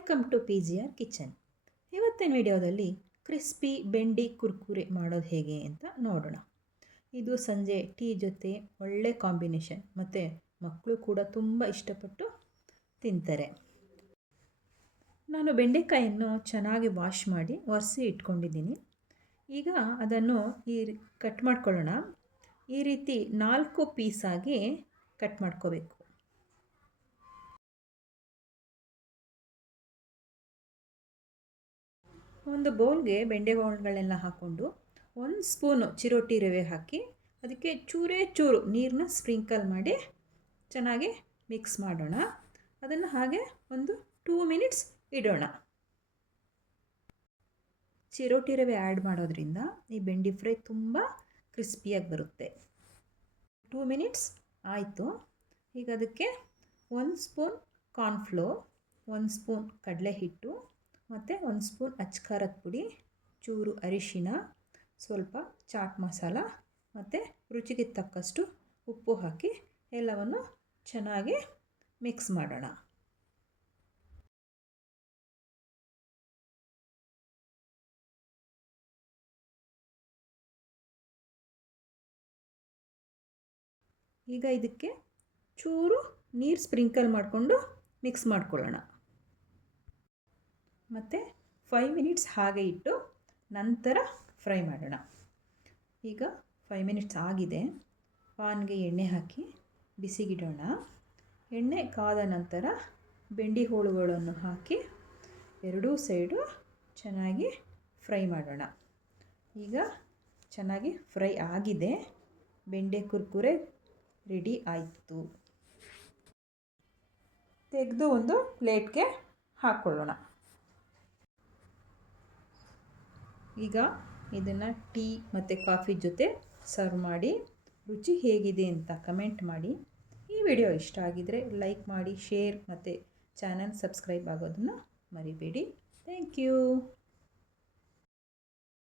Welcome to PGR kitchen. ಇವತ್ತಿನ ವಿಡಿಯೋದಲ್ಲಿ crispy ಬೆಂಡಿ ಕುರ್ಕುರೆ ಮಾಡೋದು ಹೇಗೆ ಅಂತ ನೋಡೋಣ. ಇದು ಸಂಜೆ ಟೀ ಜೊತೆ ಒಳ್ಳೆ ಕಾಂಬಿನೇಷನ್, ಮತ್ತು ಮಕ್ಕಳು ಕೂಡ ತುಂಬ ಇಷ್ಟಪಟ್ಟು ತಿಂತಾರೆ. ನಾನು ಬೆಂಡೆಕಾಯನ್ನು ಚೆನ್ನಾಗಿ ವಾಶ್ ಮಾಡಿ ಒರೆಸಿ ಇಟ್ಕೊಂಡಿದ್ದೀನಿ. ಈಗ ಅದನ್ನು ಕಟ್ ಮಾಡ್ಕೊಳ್ಳೋಣ. ಈ ರೀತಿ 4 ಪೀಸಾಗಿ ಕಟ್ ಮಾಡ್ಕೋಬೇಕು. ಒಂದು ಬೌಲ್ಗೆ ಬೆಂಡೆಕಾಳುಗಳೆಲ್ಲ ಹಾಕ್ಕೊಂಡು 1 ಸ್ಪೂನು ಚಿರೋಟಿ ರವೆ ಹಾಕಿ ಅದಕ್ಕೆ ಚೂರು ನೀರನ್ನ ಸ್ಪ್ರಿಂಕಲ್ ಮಾಡಿ ಚೆನ್ನಾಗಿ ಮಿಕ್ಸ್ ಮಾಡೋಣ. ಅದನ್ನು ಹಾಗೆ ಒಂದು 2 ಮಿನಿಟ್ಸ್ ಇಡೋಣ. ಚಿರೋಟಿ ರವೆ ಆ್ಯಡ್ ಮಾಡೋದ್ರಿಂದ ಈ ಬೆಂಡಿ ಫ್ರೈ ತುಂಬ ಕ್ರಿಸ್ಪಿಯಾಗಿ ಬರುತ್ತೆ. 2 ಮಿನಿಟ್ಸ್ ಆಯಿತು. ಈಗ ಅದಕ್ಕೆ 1 ಸ್ಪೂನ್ ಕಾರ್ನ್ಫ್ಲೋರ್, 1 ಸ್ಪೂನ್ ಕಡಲೆ ಹಿಟ್ಟು ಮತ್ತು 1 ಸ್ಪೂನ್ ಅಚ್ಕಾರದ ಪುಡಿ, ಚೂರು ಅರಿಶಿನ, ಸ್ವಲ್ಪ ಚಾಟ್ ಮಸಾಲ ಮತ್ತು ರುಚಿಗೆ ತಕ್ಕಷ್ಟು ಉಪ್ಪು ಹಾಕಿ ಎಲ್ಲವನ್ನು ಚೆನ್ನಾಗಿ ಮಿಕ್ಸ್ ಮಾಡೋಣ. ಈಗ ಇದಕ್ಕೆ ಚೂರು ನೀರು ಸ್ಪ್ರಿಂಕಲ್ ಮಾಡಿಕೊಂಡು ಮಿಕ್ಸ್ ಮಾಡ್ಕೊಳ್ಳೋಣ. ಮತ್ತು 5 ಮಿನಿಟ್ಸ್ ಹಾಗೆ ಇಟ್ಟು ನಂತರ ಫ್ರೈ ಮಾಡೋಣ. ಈಗ 5 ಮಿನಿಟ್ಸ್ ಆಗಿದೆ. ಪಾನ್ಗೆ ಎಣ್ಣೆ ಹಾಕಿ ಬಿಸಿಗಿಡೋಣ. ಎಣ್ಣೆ ಕಾದ ನಂತರ ಬೆಂಡಿ ಹೋಳುಗಳನ್ನು ಹಾಕಿ ಎರಡೂ ಸೈಡು ಚೆನ್ನಾಗಿ ಫ್ರೈ ಮಾಡೋಣ. ಈಗ ಚೆನ್ನಾಗಿ ಫ್ರೈ ಆಗಿದೆ. ಬೆಂಡೆ ಕುರ್ಕುರೆ ರೆಡಿ ಆಯಿತು. ತೆಗೆದು ಒಂದು ಪ್ಲೇಟ್ಗೆ ಹಾಕ್ಕೊಳ್ಳೋಣ. ಈಗ ಇದನ್ನು ಟೀ ಮತ್ತು ಕಾಫಿ ಜೊತೆ ಸರ್ವ್ ಮಾಡಿ ರುಚಿ ಹೇಗಿದೆ ಅಂತ ಕಮೆಂಟ್ ಮಾಡಿ. ಈ ವಿಡಿಯೋ ಇಷ್ಟ ಆಗಿದರೆ ಲೈಕ್ ಮಾಡಿ, ಶೇರ್ ಮತ್ತು ಚಾನಲ್ ಸಬ್ಸ್ಕ್ರೈಬ್ ಆಗೋದನ್ನು ಮರಿಬೇಡಿ. Thank you.